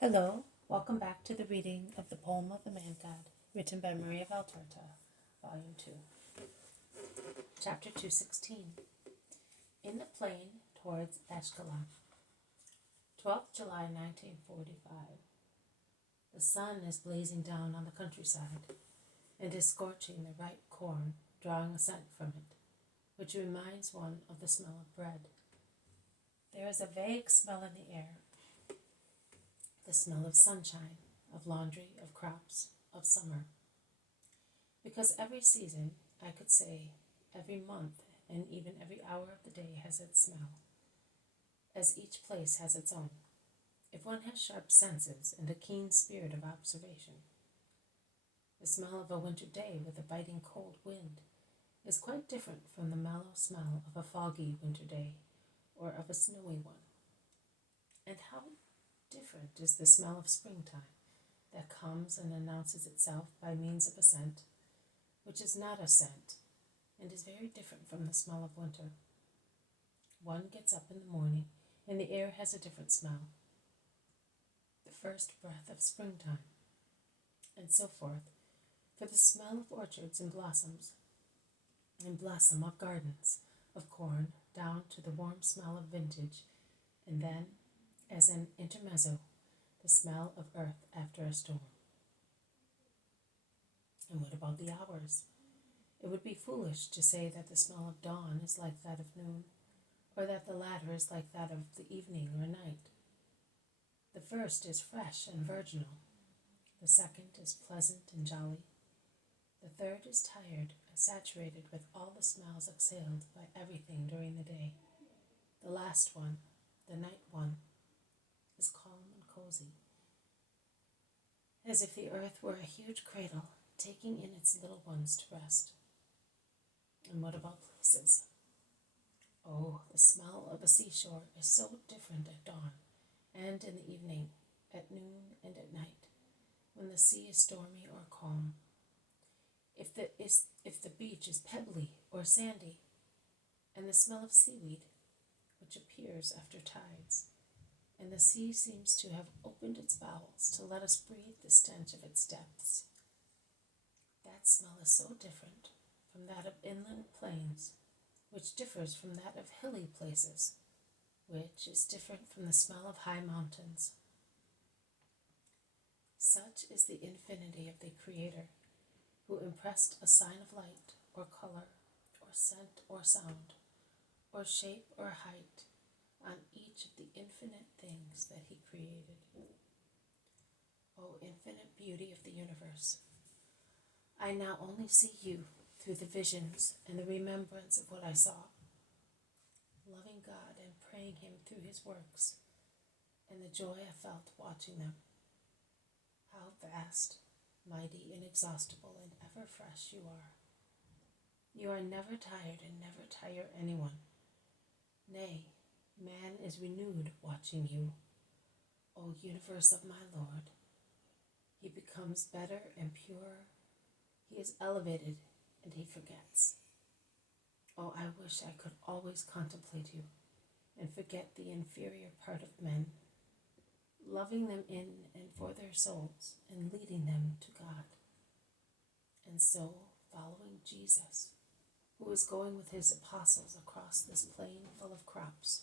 Hello, welcome back to the reading of the poem of the Man God, written by Maria Valtorta, Volume 2. Chapter 216. In the Plain Towards Ashkelon. 12th July 1945. The sun is blazing down on the countryside, and is scorching the ripe corn, drawing a scent from it, which reminds one of the smell of bread. There is a vague smell in the air, the smell of sunshine, of laundry, of crops, of summer. Because every season, I could say, every month, and even every hour of the day has its smell, as each place has its own, if one has sharp senses and a keen spirit of observation. The smell of a winter day with a biting cold wind is quite different from the mellow smell of a foggy winter day or of a snowy one. And how different is the smell of springtime that comes and announces itself by means of a scent, which is not a scent, and is very different from the smell of winter. One gets up in the morning, and the air has a different smell, the first breath of springtime, and so forth, for the smell of orchards and blossom of gardens, of corn, down to the warm smell of vintage, and then, as an intermezzo, the smell of earth after a storm. And what about the hours? It would be foolish to say that the smell of dawn is like that of noon, or that the latter is like that of the evening or night. The first is fresh and virginal, the second is pleasant and jolly, the third is tired and saturated with all the smells exhaled by everything during the day. The last one, the night one, is calm and cozy, as if the earth were a huge cradle taking in its little ones to rest. And what about places? Oh, the smell of a seashore is so different at dawn and in the evening, at noon and at night, when the sea is stormy or calm. If the beach is pebbly or sandy, and the smell of seaweed, which appears after tides, and the sea seems to have opened its bowels to let us breathe the stench of its depths. That smell is so different from that of inland plains, which differs from that of hilly places, which is different from the smell of high mountains. Such is the infinity of the Creator, who impressed a sign of light, or color, or scent, or sound, or shape, or height, on each of the infinite things that he created. O infinite beauty of the universe, I now only see you through the visions and the remembrance of what I saw, loving God and praying him through his works, and the joy I felt watching them. How vast, mighty, inexhaustible, and ever fresh you are. You are never tired and never tire anyone. Nay, man is renewed watching you, O universe of my Lord. He becomes better and purer. He is elevated and he forgets. Oh, I wish I could always contemplate you and forget the inferior part of men, loving them in and for their souls and leading them to God. And so following Jesus, who is going with his apostles across this plain full of crops.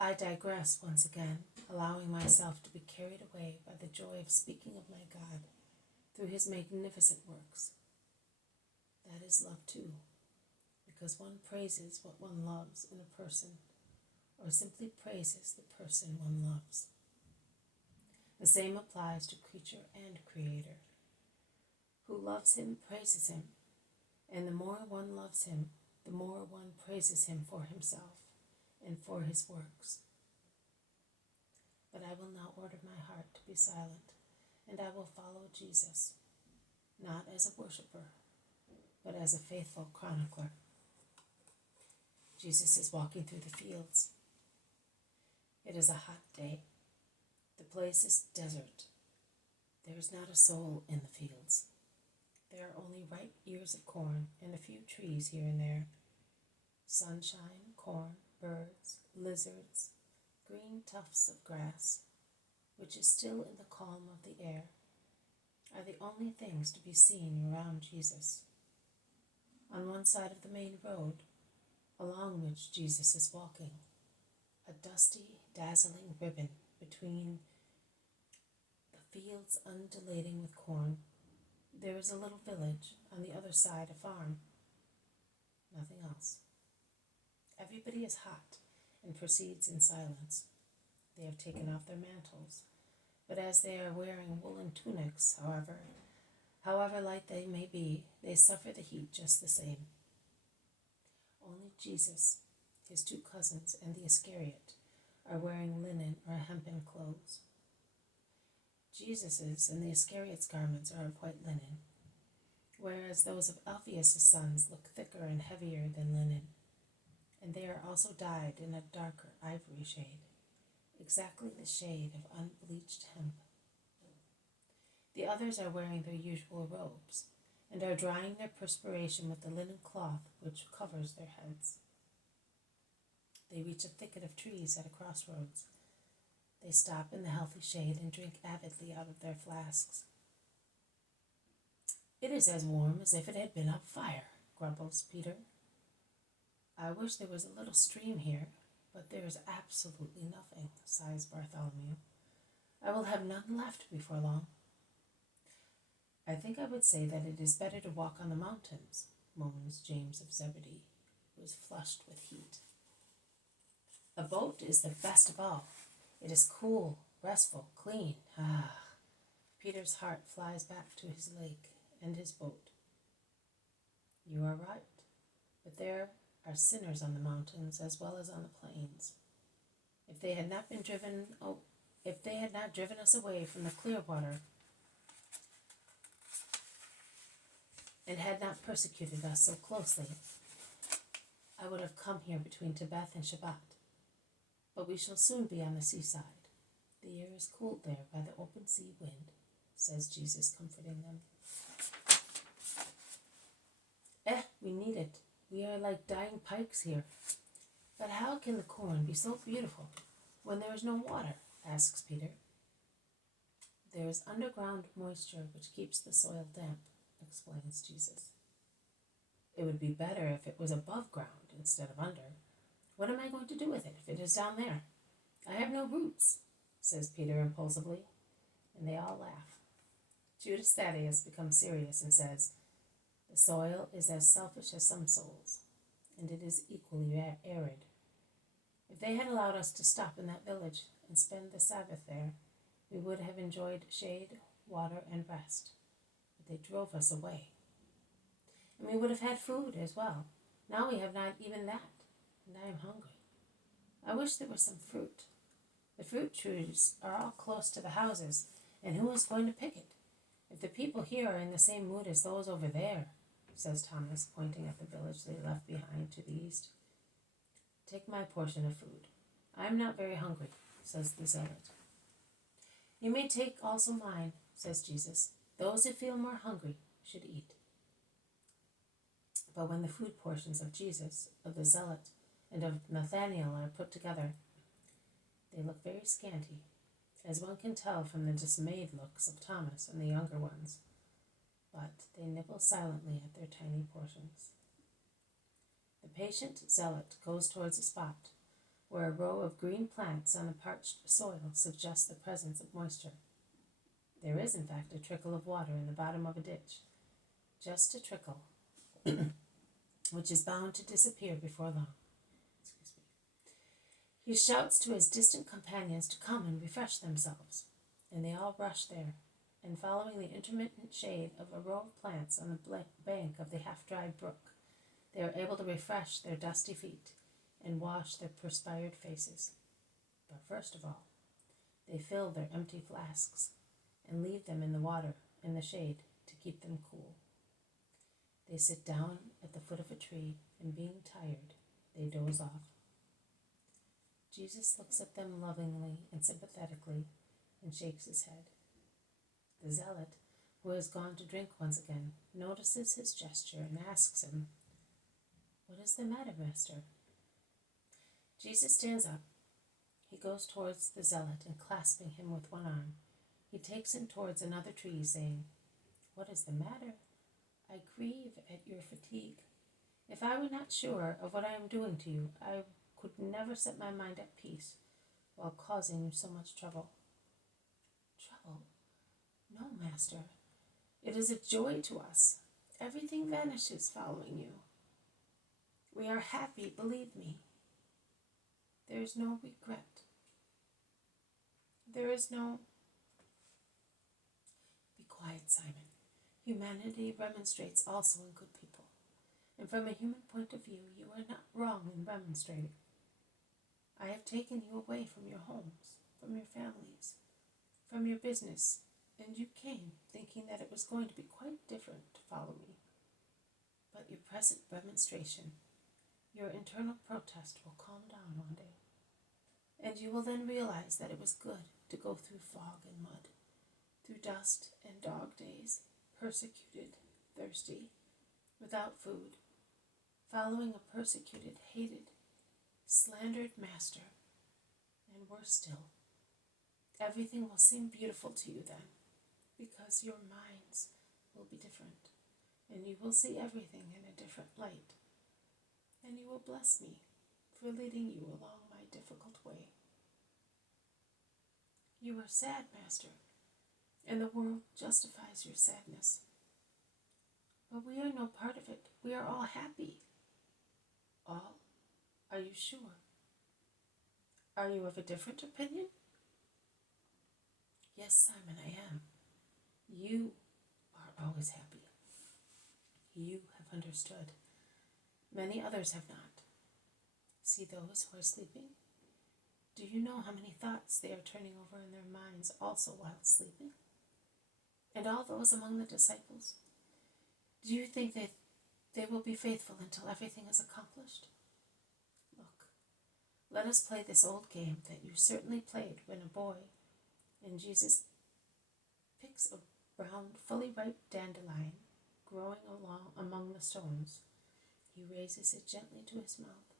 I digress once again, allowing myself to be carried away by the joy of speaking of my God through his magnificent works. That is love too, because one praises what one loves in a person, or simply praises the person one loves. The same applies to creature and creator. Who loves him praises him, and the more one loves him, the more one praises him for himself and for his works. But I will now order my heart to be silent, and I will follow Jesus, not as a worshiper, but as a faithful chronicler. Jesus is walking through the fields. It is a hot day. The place is desert. There is not a soul in the fields. There are only ripe ears of corn and a few trees here and there. Sunshine, corn, birds, lizards, Green tufts of grass, which is still in the calm of the air, are the only things to be seen around Jesus. On one side of the main road, along which Jesus is walking, a dusty, dazzling ribbon between the fields undulating with corn, there is a little village, on the other side a farm. Nothing else. Everybody is hot and proceeds in silence. They have taken off their mantles, but as they are wearing woolen tunics, however light they may be, they suffer the heat just the same. Only Jesus, his two cousins, and the Iscariot are wearing linen or hempen clothes. Jesus's and the Iscariot's garments are of white linen, whereas those of Alphaeus' sons look thicker and heavier than linen, and they are also dyed in a darker ivory shade, exactly the shade of unbleached hemp. The others are wearing their usual robes, and are drying their perspiration with the linen cloth which covers their heads. They reach a thicket of trees at a crossroads. They stop in the healthy shade and drink avidly out of their flasks. "It is as warm as if it had been on fire," grumbles Peter. "I wish there was a little stream here, but there is absolutely nothing," sighs Bartholomew. "I will have none left before long." "I think I would say that it is better to walk on the mountains," moans James of Zebedee, who is flushed with heat. "A boat is the best of all. It is cool, restful, clean. Ah!" Peter's heart flies back to his lake and his boat. "You are right, but there are sinners on the mountains as well as on the plains. If they had not driven us away from the clear water, and had not persecuted us so closely, I would have come here between Tebeth and Shabbat. But we shall soon be on the seaside. The air is cooled there by the open sea wind," says Jesus, comforting them. We need it. We are like dying pikes here. But how can the corn be so beautiful when there is no water?" asks Peter. "There is underground moisture which keeps the soil damp," explains Jesus. "It would be better if it was above ground instead of under. What am I going to do with it if it is down there? I have no roots," says Peter impulsively, and they all laugh. Judas Thaddeus becomes serious and says, "The soil is as selfish as some souls, and it is equally arid. If they had allowed us to stop in that village and spend the Sabbath there, we would have enjoyed shade, water, and rest. But they drove us away. And we would have had food as well. Now we have not even that, and I am hungry. I wish there was some fruit. The fruit trees are all close to the houses, and who is going to pick it? If the people here are in the same mood as those over there," says Thomas, pointing at the village they left behind to the east. "Take my portion of food. I am not very hungry," says the zealot. "You may take also mine," says Jesus. "Those who feel more hungry should eat." But when the food portions of Jesus, of the zealot, and of Nathanael are put together, they look very scanty, as one can tell from the dismayed looks of Thomas and the younger ones, but they nibble silently at their tiny portions. The patient zealot goes towards a spot where a row of green plants on the parched soil suggests the presence of moisture. There is, in fact, a trickle of water in the bottom of a ditch, just a trickle, which is bound to disappear before long. He shouts to his distant companions to come and refresh themselves, and they all rush there, and following the intermittent shade of a row of plants on the bank of the half-dried brook, they are able to refresh their dusty feet and wash their perspired faces. But first of all, they fill their empty flasks and leave them in the water in the shade to keep them cool. They sit down at the foot of a tree, and being tired, they doze off. Jesus looks at them lovingly and sympathetically and shakes his head. The zealot, who has gone to drink once again, notices his gesture and asks him, "What is the matter, Master?" Jesus stands up. He goes towards the zealot, and clasping him with one arm, he takes him towards another tree, saying, "What is the matter? I grieve at your fatigue. If I were not sure of what I am doing to you, I could never set my mind at peace while causing you so much trouble." Trouble? No, master. It is a joy to us. Everything vanishes following you. We are happy, believe me. There is no regret. There is no... Be quiet, Simon. Humanity remonstrates also in good people. And from a human point of view, you are not wrong in remonstrating. I have taken you away from your homes, from your families, from your business, and you came thinking that it was going to be quite different to follow me. But your present remonstration, your internal protest will calm down one day, and you will then realize that it was good to go through fog and mud, through dust and dog days, persecuted, thirsty, without food, following a persecuted, hated, slandered master, and worse still. Everything will seem beautiful to you then, because your minds will be different, and you will see everything in a different light, and you will bless me for leading you along my difficult way. You are sad, master, and the world justifies your sadness. But we are no part of it. We are all happy. All? Are you sure? Are you of a different opinion? Yes, Simon, I am. You are always happy. You have understood. Many others have not. See those who are sleeping? Do you know how many thoughts they are turning over in their minds also while sleeping? And all those among the disciples? Do you think that they will be faithful until everything is accomplished? Look, let us play this old game that you certainly played when a boy, and Jesus picks a brown, fully ripe dandelion growing along among the stones. He raises it gently to his mouth,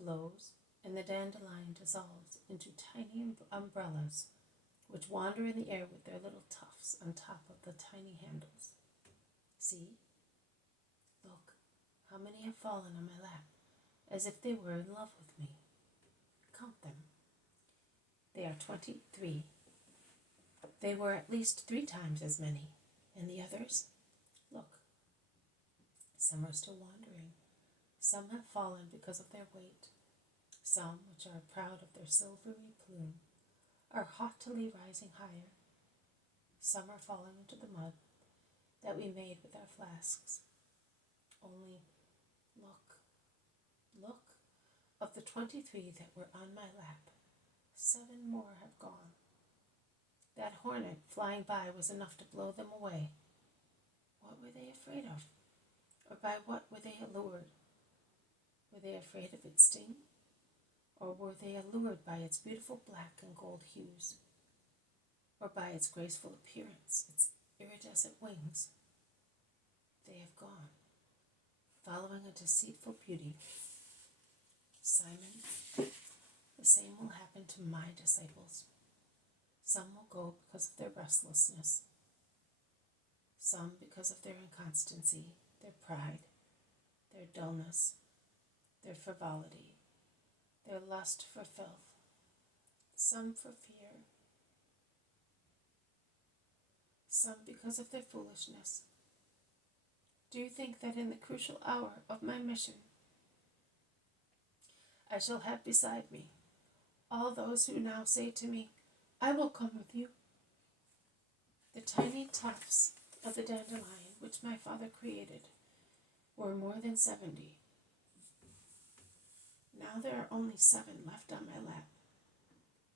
blows, and the dandelion dissolves into tiny umbrellas which wander in the air with their little tufts on top of the tiny handles. See? Look, how many have fallen on my lap, as if they were in love with me. Count them. They are 23. They were at least 3 times as many. And the others? Look. Some are still wandering. Some have fallen because of their weight. Some, which are proud of their silvery plume, are haughtily rising higher. Some are falling into the mud that we made with our flasks. Only, look, of the 23 that were on my lap, 7 more have gone. That hornet flying by was enough to blow them away. What were they afraid of? Or by what were they allured? Were they afraid of its sting? Or were they allured by its beautiful black and gold hues? Or by its graceful appearance, its iridescent wings? They have gone, following a deceitful beauty. Simon, the same will happen to my disciples. Some will go because of their restlessness. Some because of their inconstancy, their pride, their dullness, their frivolity, their lust for filth. Some for fear. Some because of their foolishness. Do you think that in the crucial hour of my mission, I shall have beside me all those who now say to me, "I will come with you"? The tiny tufts of the dandelion which my father created were more than 70. Now there are only 7 left on my lap,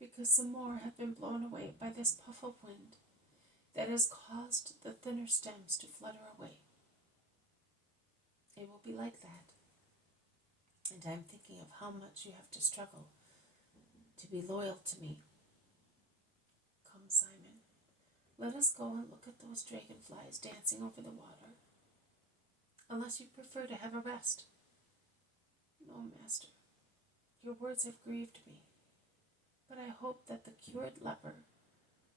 because some more have been blown away by this puff of wind that has caused the thinner stems to flutter away. It will be like that, and I am thinking of how much you have to struggle to be loyal to me. Come, Simon, let us go and look at those dragonflies dancing over the water, unless you prefer to have a rest. No, master, your words have grieved me. But I hope that the cured leper,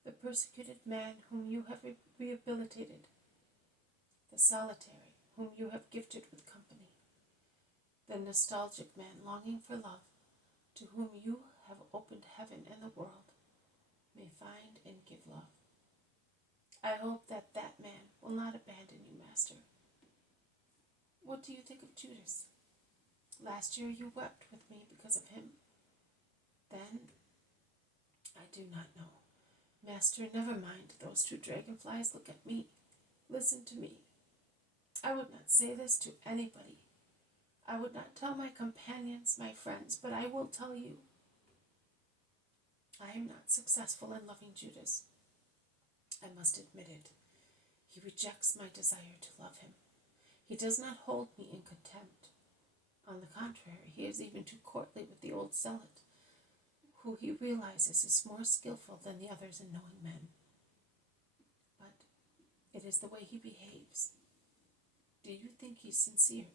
the persecuted man whom you have rehabilitated, the solitary whom you have gifted with company, the nostalgic man longing for love, to whom you have opened heaven and the world, may find and give love. I hope that that man will not abandon you, Master. What do you think of Judas? Last year you wept with me because of him. Then, I do not know. Master, never mind those two dragonflies. Look at me. Listen to me. I would not say this to anybody. I would not tell my companions, my friends, but I will tell you. I am not successful in loving Judas. I must admit it. He rejects my desire to love him. He does not hold me in contempt. On the contrary, he is even too courtly with the old zealot, who he realizes is more skillful than the others in knowing men. But it is the way he behaves. Do you think he's sincere?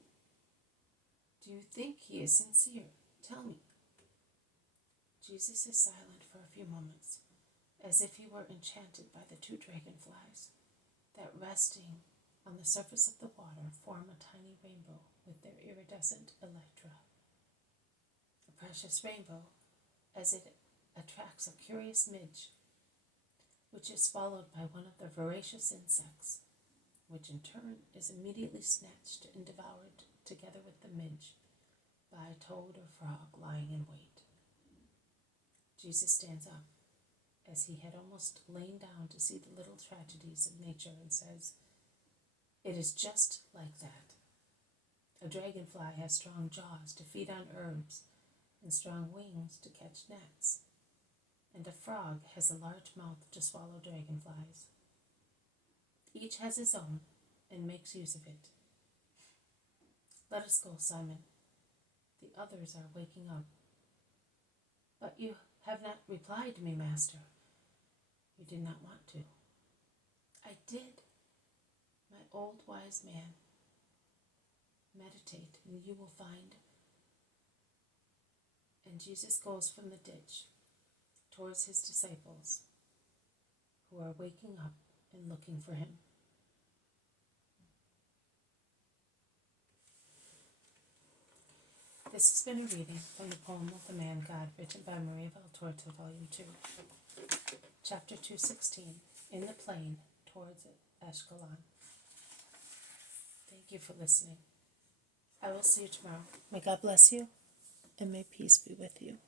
Do you think he is sincere? Tell me. Jesus is silent for a few moments, as if he were enchanted by the two dragonflies that, resting on the surface of the water, form a tiny rainbow with their iridescent elytra. A precious rainbow, as it attracts a curious midge, which is swallowed by one of the voracious insects, which in turn is immediately snatched and devoured together with the midge by a toad or frog lying in wait. Jesus stands up, as he had almost lain down to see the little tragedies of nature, and says, "It is just like that. A dragonfly has strong jaws to feed on herbs and strong wings to catch gnats, and a frog has a large mouth to swallow dragonflies. Each has his own and makes use of it. Let us go, Simon. The others are waking up." "But you have not replied to me, Master." "You did not want to." "I did. My old wise man. Meditate, and you will find." And Jesus goes from the ditch towards his disciples, who are waking up and looking for him. This has been a reading from the poem of the Man God, written by Maria Valtorta, Volume 2, Chapter 216, In the Plain Towards Ashkelon. Thank you for listening. I will see you tomorrow. May God bless you, and may peace be with you.